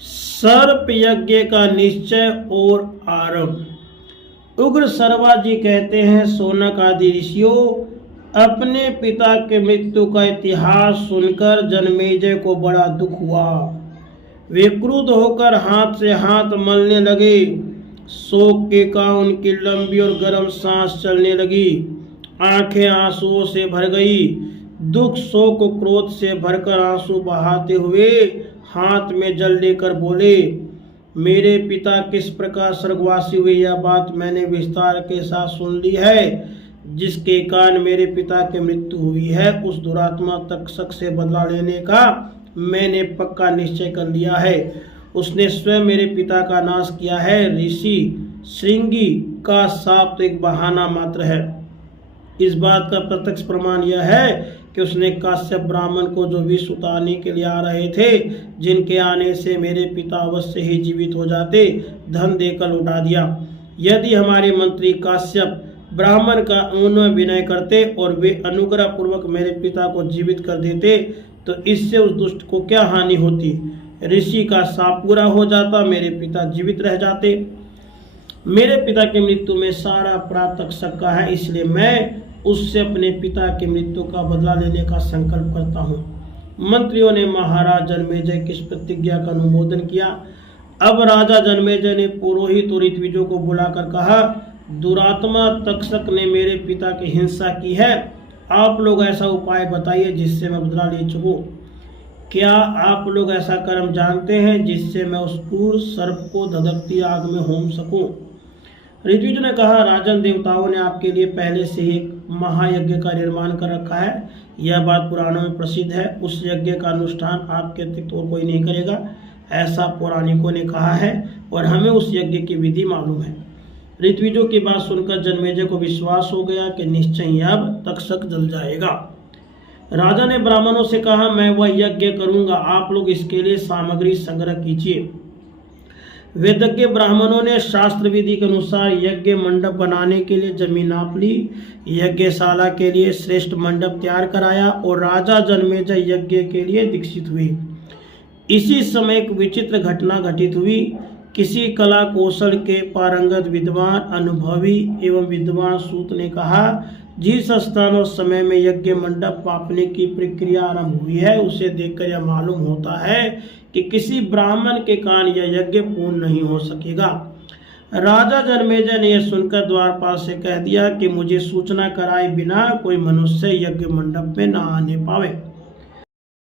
सर्प यज्ञ का निश्चय और आरंभ। उग्र सर्वा जी कहते हैं, शौनक आदि ऋषियों, अपने पिता के मृत्यु का इतिहास सुनकर जन्मेजय को बड़ा दुख हुआ। वे क्रुद्ध होकर हाथ से हाथ मलने लगे। शोक के कारण उनकी लंबी और गर्म सांस चलने लगी। आंखें आंसुओं से भर गई। दुख शोक क्रोध से भरकर आंसू बहाते हुए हाथ में जल लेकर बोले, मेरे पिता किस प्रकार स्वर्गवासी हुए यह बात मैंने विस्तार के साथ सुन ली है। जिसके कारण मेरे पिता की मृत्यु हुई है, उस दुरात्मा तक्षक से बदला लेने का मैंने पक्का निश्चय कर लिया है। उसने स्वयं मेरे पिता का नाश किया है। ऋषि श्रृंगी का शाप तो एक बहाना मात्र है। इस बात का प्रत्यक्ष प्रमाण यह है कि उसने काश्यप ब्राह्मण को, जो विष उतारने के लिए आ रहे थे, जिनके आने से मेरे पिता अवश्य ही जीवित हो जाते, धन देकर लौटा दिया। यदि हमारे मंत्री काश्यप ब्राह्मण का अनुनय विनय करते और वे अनुग्रह पूर्वक मेरे पिता को जीवित कर देते तो इससे उस दुष्ट को क्या हानि होती। ऋषि का शाप पूरा हो जाता, मेरे पिता जीवित रह जाते। मेरे पिता की मृत्यु में सारा अपराध तक्षक का है, इसलिए मैं उससे अपने पिता की मृत्यु का बदला लेने का संकल्प करता हूँ। मंत्रियों ने महाराज जन्मेजय की इस प्रतिज्ञा का अनुमोदन किया। अब राजा जन्मेजय ने पुरोहित और ऋत्विजों को बुलाकर कहा, दुरात्मा तक्षक ने मेरे पिता की हिंसा की है। आप लोग ऐसा उपाय बताइए जिससे मैं बदला ले सकूं। क्या आप लोग ऐसा कर्म जानते हैं जिससे मैं उस क्रूर सर्प को धधकती आग में होम सकूं। ऋत्विज ने कहा, राजन, देवताओं ने आपके लिए पहले से ही एक महायज्ञ का निर्माण कर रखा है। यह बात पुराणों में प्रसिद्ध है। उस यज्ञ का अनुष्ठान आपके अतिरिक्त और कोई नहीं करेगा, ऐसा पौराणिकों ने कहा है और हमें उस यज्ञ की विधि मालूम है। ऋत्विजों की बात सुनकर जन्मेजय को विश्वास हो गया कि निश्चय ही अब तक्षक जल जाएगा। राजा ने ब्राह्मणों से कहा, मैं वह यज्ञ करूंगा, आप लोग इसके लिए सामग्री संग्रह कीजिए। वेदज्ञ ब्राह्मणों ने शास्त्र विधि के अनुसार यज्ञ मंडप बनाने के लिए जमीन नाप ली, यज्ञशाला के लिए श्रेष्ठ मंडप तैयार कराया और राजा जन्मेजय यज्ञ के लिए दीक्षित हुए। इसी समय एक विचित्र घटना घटित हुई। किसी कला कौशल के पारंगत विद्वान, अनुभवी एवं विद्वान सूत ने कहा, जिस स्थान और समय में यज्ञ मंडप पापने की प्रक्रिया आरंभ हुई है, उसे देखकर यह मालूम होता है कि किसी ब्राह्मण के कारण यह यज्ञ पूर्ण नहीं हो सकेगा। राजा जन्मेजय ने यह सुनकर द्वारपाल से कह दिया कि मुझे सूचना कराए बिना कोई मनुष्य यज्ञ मंडप में न आने पावे।